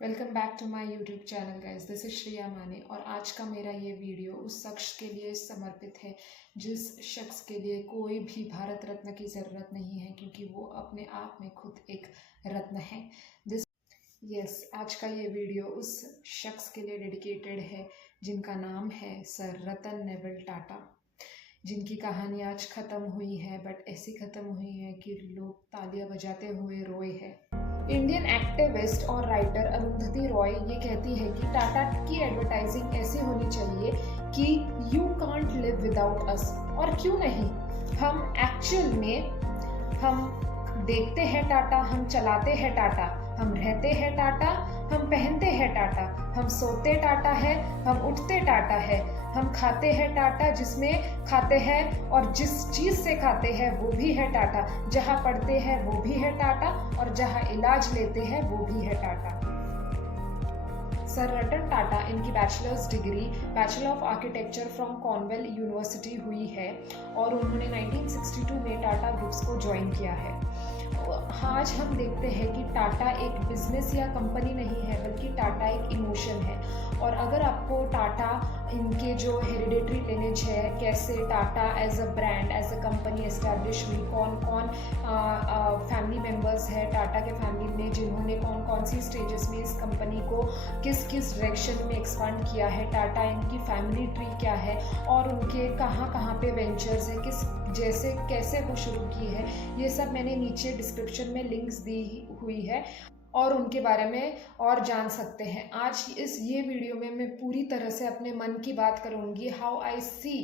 Welcome back to my YouTube channel guys. This is Shreya Mane और आज का मेरा ये वीडियो उस शख्स के लिए समर्पित है जिस शख्स के लिए कोई भी भारत रत्न की ज़रूरत नहीं है, क्योंकि वो अपने आप में खुद एक रत्न है। दिस आज का ये वीडियो उस शख्स के लिए डेडिकेटेड है जिनका नाम है सर रतन नेविल टाटा, जिनकी कहानी आज ख़त्म हुई है, बट ऐसी ख़त्म हुई है कि लोग तालियां बजाते हुए रोए हैं। इंडियन एक्टिविस्ट और राइटर अरुंधति रॉय ये कहती है कि टाटा की एडवर्टाइजिंग ऐसी होनी चाहिए कि यू कांट लिव विदाउट अस। और क्यों नहीं, हम एक्चुअल में हम देखते हैं टाटा, हम चलाते हैं टाटा, हम रहते हैं टाटा, हम पहनते हैं टाटा, हम सोते टाटा है, हम उठते टाटा है, हम खाते हैं टाटा, जिसमें खाते हैं और जिस चीज़ से खाते हैं वो भी है टाटा, जहाँ पढ़ते हैं वो भी है टाटा और जहाँ इलाज लेते हैं वो भी है टाटा। सर रतन टाटा, इनकी bachelors degree bachelor of architecture from Cornwell university हुई है और उन्होंने 1962 में टाटा ग्रुप्स को ज्वाइन किया है। आज हम देखते हैं कि टाटा एक बिजनेस या कंपनी नहीं है, बल्कि टाटा एक इमोशन है। और अगर आपको टाटा इनके जो हेरिडेटरी लिनेज है, कैसे Tata as a brand, as a company establish हुई, कौन कौन फैमिली मेम्बर्स है टाटा के फैमिली में जिन्होंने कौन कौन सी स्टेजेस में इस कंपनी को किस किस डायरेक्शन में एक्सपांड किया है, टाटा इनकी फैमिली ट्री क्या है और उनके कहाँ कहाँ पे वेंचर्स है, किस जैसे कैसे वो शुरू की है, ये सब मैंने नीचे डिस्क्रिप्शन में लिंक्स दी हुई है और उनके बारे में और जान सकते हैं। आज इस ये वीडियो में मैं पूरी तरह से अपने मन की बात करूँगी, how I see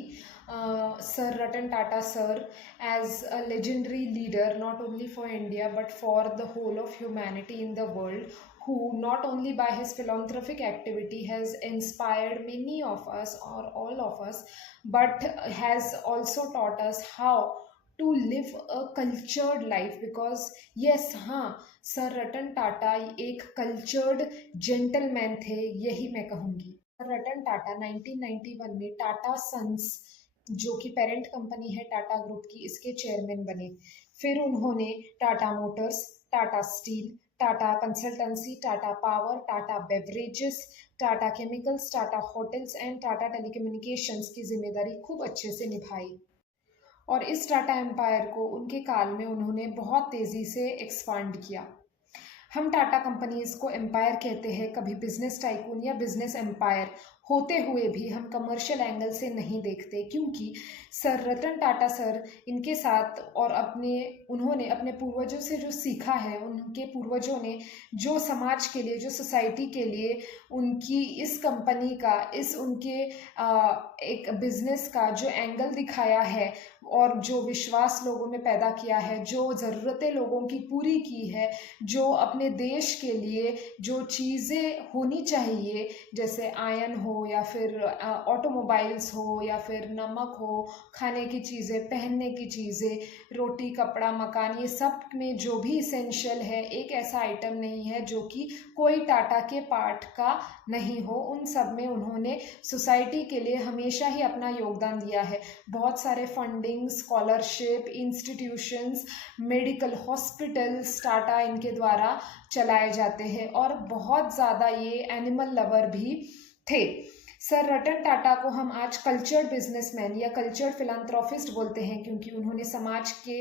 sir Ratan Tata sir as a legendary leader, not only for India but for the whole of humanity in the world, who not only by his philanthropic activity has inspired many of us or all of us, but has also taught us how to live a cultured life. Because yes, हाँ, sir Ratan Tata एक cultured gentleman थे, यही मैं कहूँगी। रतन टाटा 1991 में Tata sons, जो कि parent company है टाटा ग्रुप की, इसके चेयरमैन बने। फिर उन्होंने Tata Motors, Tata steel, Tata consultancy, Tata power, Tata beverages, Tata chemicals, Tata hotels and Tata telecommunications की जिम्मेदारी खूब अच्छे से निभाई। और इस टाटा एम्पायर को उनके काल में उन्होंने बहुत तेज़ी से एक्सपांड किया। हम टाटा कंपनीज को एम्पायर कहते हैं, कभी बिजनेस टाइकून या बिजनेस एम्पायर होते हुए भी हम कमर्शियल एंगल से नहीं देखते, क्योंकि सर रतन टाटा सर इनके साथ और उन्होंने अपने पूर्वजों से जो सीखा है, उनके पूर्वजों ने जो समाज के लिए, जो सोसाइटी के लिए उनकी इस कंपनी का, इस उनके एक बिजनेस का जो एंगल दिखाया है और जो विश्वास लोगों में पैदा किया है, जो ज़रूरतें लोगों की पूरी की है, जो अपने देश के लिए जो चीज़ें होनी चाहिए, जैसे आयन हो या फिर ऑटोमोबाइल्स हो या फिर नमक हो, खाने की चीज़ें, पहनने की चीज़ें, रोटी कपड़ा मकान, ये सब में जो भी इसेंशियल है, एक ऐसा आइटम नहीं है जो कि कोई टाटा के पार्ट का नहीं हो। उन सब में उन्होंने सोसाइटी के लिए हमेशा ही अपना योगदान दिया है। बहुत सारे funding, scholarship, institutions, medical hospitals Tata इनके द्वारा चलाए जाते हैं और बहुत ज़्यादा ये एनिमल लवर भी थे। सर रतन टाटा को हम आज कल्चर्ड बिजनेसमैन या कल्चर्ड फिलांथ्रोपिस्ट बोलते हैं, क्योंकि उन्होंने समाज के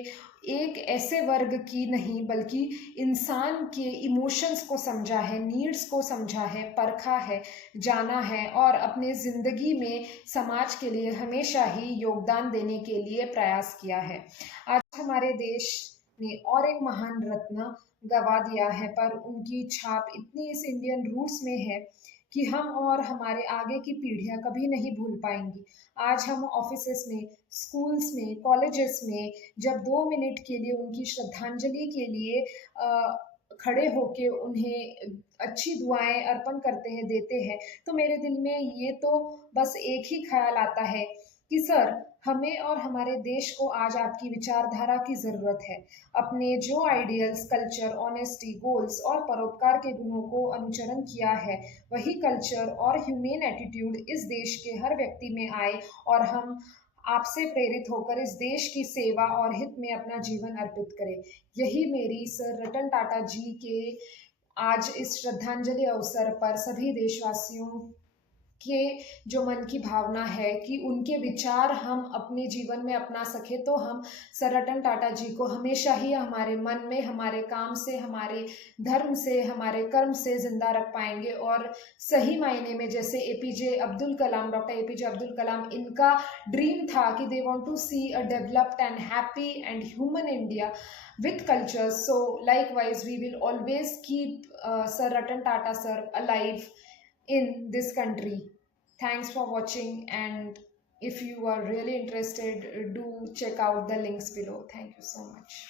एक ऐसे वर्ग की नहीं, बल्कि इंसान के इमोशंस को समझा है, नीड्स को समझा है, परखा है, जाना है और अपने ज़िंदगी में समाज के लिए हमेशा ही योगदान देने के लिए प्रयास किया है। आज हमारे देश ने और एक महान रत्न गवा दिया है, पर उनकी छाप इतनी इस इंडियन रूट्स में है कि हम और हमारे आगे की पीढ़ियां कभी नहीं भूल पाएंगी। आज हम ऑफिसेस में, स्कूल्स में, कॉलेजेस में जब 2 मिनट के लिए उनकी श्रद्धांजलि के लिए खड़े होके उन्हें अच्छी दुआएं अर्पण करते हैं, देते हैं, तो मेरे दिल में ये तो बस एक ही ख्याल आता है कि सर, हमें और हमारे देश को आज आपकी विचारधारा की ज़रूरत है। अपने जो आइडियल्स, कल्चर, ऑनेस्टी, गोल्स और परोपकार के गुणों को अनुचरण किया है, वही कल्चर और ह्यूमेन एटीट्यूड इस देश के हर व्यक्ति में आए और हम आपसे प्रेरित होकर इस देश की सेवा और हित में अपना जीवन अर्पित करें। यही मेरी सर रतन टाटा जी के आज इस श्रद्धांजलि अवसर पर सभी देशवासियों के जो मन की भावना है कि उनके विचार हम अपने जीवन में अपना सके, तो हम सर रतन टाटा जी को हमेशा ही हमारे मन में, हमारे काम से, हमारे धर्म से, हमारे कर्म से जिंदा रख पाएंगे। और सही मायने में जैसे APJ Abdul Kalam, doctor APJ Abdul Kalam, इनका ड्रीम था कि they want to see a developed and happy and human India with cultures. So likewise we will always keep Sir Ratan Tata sir alive in this country. Thanks for watching, and if you are really interested, do check out the links below. Thank you so much.